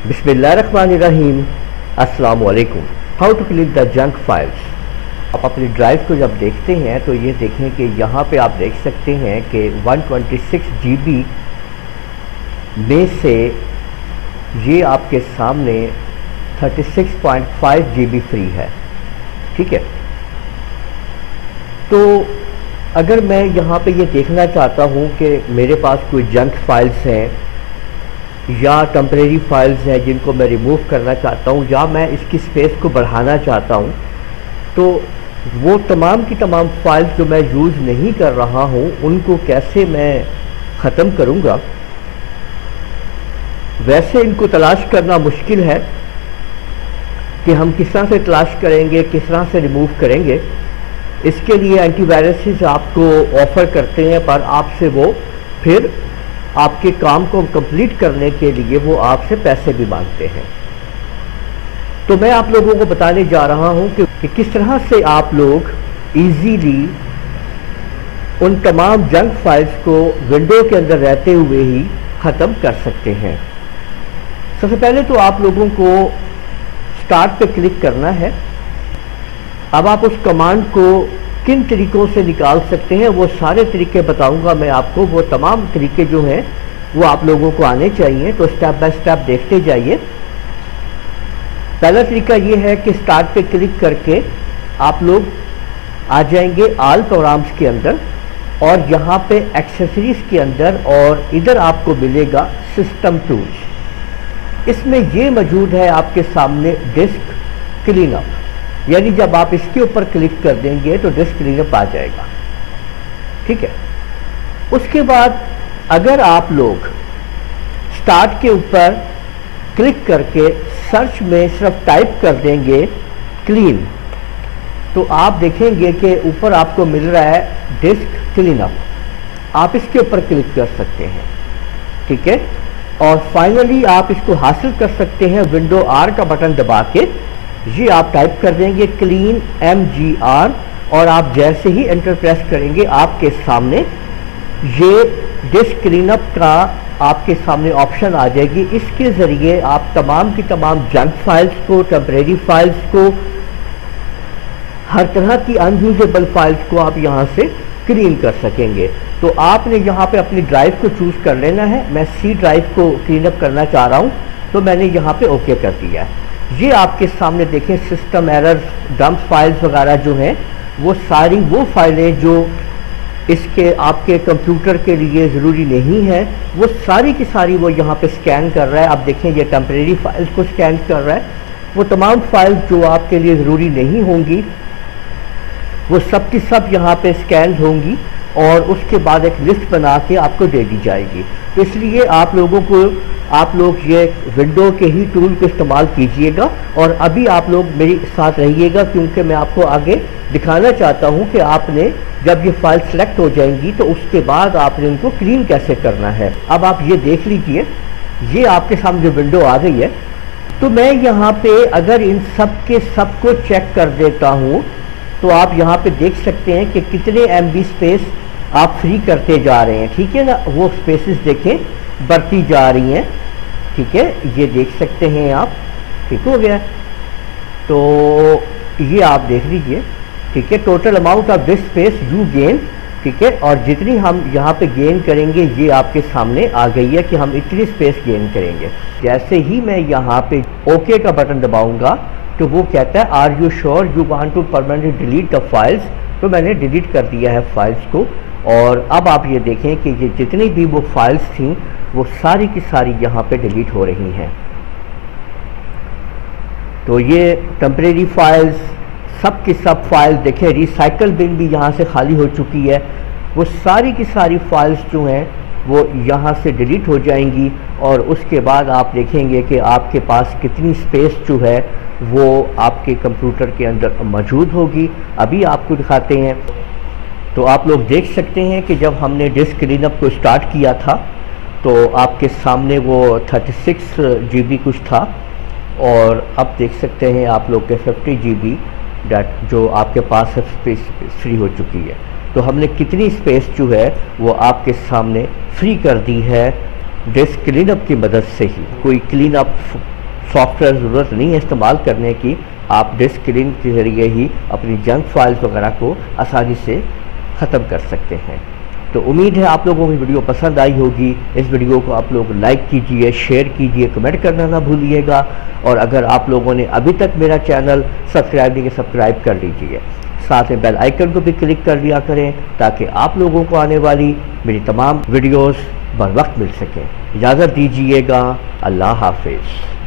बिस्मिल्लाहिर्रहमानिर्रहीम। अस्सलाम वालेकुम। How to click the junk files. आप अपनी ड्राइव को जब देखते हैं तो ये देखें कि यहाँ पे आप देख सकते हैं कि 126 GB में से ये आपके सामने 36.5 GB फ्री है। ठीक है, तो अगर मैं यहाँ पे ये देखना चाहता हूँ कि मेरे पास कोई जंक फाइल्स हैं या टेम्परेरी फाइल्स हैं जिनको मैं रिमूव करना चाहता हूँ या मैं इसकी स्पेस को बढ़ाना चाहता हूँ, तो वो तमाम की तमाम फाइल्स जो मैं यूज़ नहीं कर रहा हूँ उनको कैसे मैं ख़त्म करूँगा। वैसे इनको तलाश करना मुश्किल है कि हम किस तरह से तलाश करेंगे, किस तरह से रिमूव करेंगे। इसके लिए एंटीवायरसेस आपको ऑफ़र करते हैं, पर आपसे वो फिर आपके काम को कंप्लीट करने के लिए वो आपसे पैसे भी मांगते हैं। तो मैं आप लोगों को बताने जा रहा हूं कि किस तरह से आप लोग इजीली उन तमाम जंक फाइल्स को विंडो के अंदर रहते हुए ही ख़त्म कर सकते हैं। सबसे पहले तो आप लोगों को स्टार्ट पे क्लिक करना है। अब आप उस कमांड को किन तरीक़ों से निकाल सकते हैं वो सारे तरीके बताऊंगा मैं आपको। वो तमाम तरीके जो हैं वो आप लोगों को आने चाहिए, तो स्टेप बाय स्टेप देखते जाइए। पहला तरीका ये है कि स्टार्ट पे क्लिक करके आप लोग आ जाएंगे ऑल प्रोग्राम्स के अंदर और यहाँ पे एक्सेसरीज के अंदर, और इधर आपको मिलेगा सिस्टम टूल्स। इसमें ये मौजूद है आपके सामने डिस्क क्लीनअप, यानी जब आप इसके ऊपर क्लिक कर देंगे तो डिस्क क्लीनअप आ जाएगा। ठीक है, उसके बाद अगर आप लोग स्टार्ट के ऊपर क्लिक करके सर्च में सिर्फ टाइप कर देंगे क्लीन, तो आप देखेंगे कि ऊपर आपको मिल रहा है डिस्क क्लीनअप। आप इसके ऊपर क्लिक कर सकते हैं। ठीक है, और फाइनली आप इसको हासिल कर सकते हैं विंडो आर का बटन दबा के। ये आप टाइप कर देंगे क्लीन MGR, और आप जैसे ही एंटर प्रेस करेंगे आपके सामने ये डिस्क क्लीनअप का आपके सामने ऑप्शन आ जाएगी। इसके ज़रिए आप तमाम की तमाम जंक फाइल्स को, टेम्परेरी फाइल्स को, हर तरह की अनयूजेबल फाइल्स को आप यहाँ से क्लीन कर सकेंगे। तो आपने यहाँ पे अपनी ड्राइव को चूज़ कर लेना है। मैं C ड्राइव को क्लीनअप करना चाह रहा हूँ, तो मैंने यहाँ पे ओके कर दिया है। ये आपके सामने देखें सिस्टम एरर्स, डंप फाइल्स वगैरह जो हैं वो सारी वो फाइलें जो इसके आपके कंप्यूटर के लिए ज़रूरी नहीं है, वो सारी की सारी वो यहाँ पे स्कैन कर रहा है। आप देखें ये टेम्परेरी फाइल्स को स्कैन कर रहा है। वो तमाम फाइल्स जो आपके लिए ज़रूरी नहीं होंगी वो सब की सब यहाँ पे स्कैन होंगी और उसके बाद एक लिस्ट बना के आपको दे दी जाएगी। तो इसलिए आप लोग ये विंडो के ही टूल को इस्तेमाल कीजिएगा। और अभी आप लोग मेरे साथ रहिएगा, क्योंकि मैं आपको आगे दिखाना चाहता हूँ कि आपने जब ये फाइल सेलेक्ट हो जाएंगी तो उसके बाद आपने उनको क्लीन कैसे करना है। अब आप ये देख लीजिए, ये आपके सामने जो विंडो आ गई है। तो मैं यहाँ पे अगर इन सब के सब को चेक कर देता हूँ तो आप यहाँ पे देख सकते हैं कि कितने MB स्पेस आप फ्री करते जा रहे हैं। ठीक है ना, वो स्पेसेस देखें बढ़ती जा रही हैं। ठीक है, ये देख सकते हैं आप। ठीक हो गया, तो ये आप देख लीजिए। ठीक है, total amount of disc space you gain. ठीक है, और जितनी हम यहाँ पे गेन करेंगे ये आपके सामने आ गई है कि हम इतनी स्पेस गेन करेंगे। जैसे ही मैं यहाँ पे ओके का बटन दबाऊंगा तो वो कहता है are you sure you want to permanently delete the files. तो मैंने डिलीट कर दिया है फाइल्स को। और अब आप ये देखें कि ये जितनी भी वो फाइल्स थी वो सारी की सारी यहाँ पे डिलीट हो रही हैं। तो ये टेम्परेरी फाइल्स, सब की सब फाइल देखें, रिसाइकल बिन भी यहाँ से खाली हो चुकी है। वो सारी की सारी फाइल्स जो हैं वो यहाँ से डिलीट हो जाएंगी और उसके बाद आप देखेंगे कि आपके पास कितनी स्पेस जो है वो आपके कंप्यूटर के अंदर मौजूद होगी। अभी आपको दिखाते हैं। तो आप लोग देख सकते हैं कि जब हमने डिस्क क्लीनअप को स्टार्ट किया था तो आपके सामने वो 36 GB कुछ था, और अब देख सकते हैं आप लोग के 50 GB जो आपके पास स्पेस फ्री हो चुकी है। तो हमने कितनी स्पेस जो है वो आपके सामने फ्री कर दी है ڈسک کلین اپ کی مدد سے ہی، کوئی کلین اپ سافٹ ویئر ضرورت نہیں ہے استعمال کرنے کی، آپ ڈسک کلین کے ذریعے ہی اپنی جنک فائلز وغیرہ کو آسانی سے ختم کر سکتے ہیں۔ تو امید ہے آپ لوگوں کو ویڈیو پسند آئی ہوگی۔ اس ویڈیو کو آپ لوگ لائک کیجئے، شیئر کیجئے، کمنٹ کرنا نہ بھولیے گا، اور اگر آپ لوگوں نے ابھی تک میرا چینل سبسکرائب نہیں کیا، سبسکرائب کر لیجئے، ساتھ میں بیل آئیکن کو بھی کلک کر لیا کریں تاکہ آپ لوگوں کو آنے والی میری تمام ویڈیوز بر وقت مل سکیں۔ اجازت دیجئے گا، اللہ حافظ۔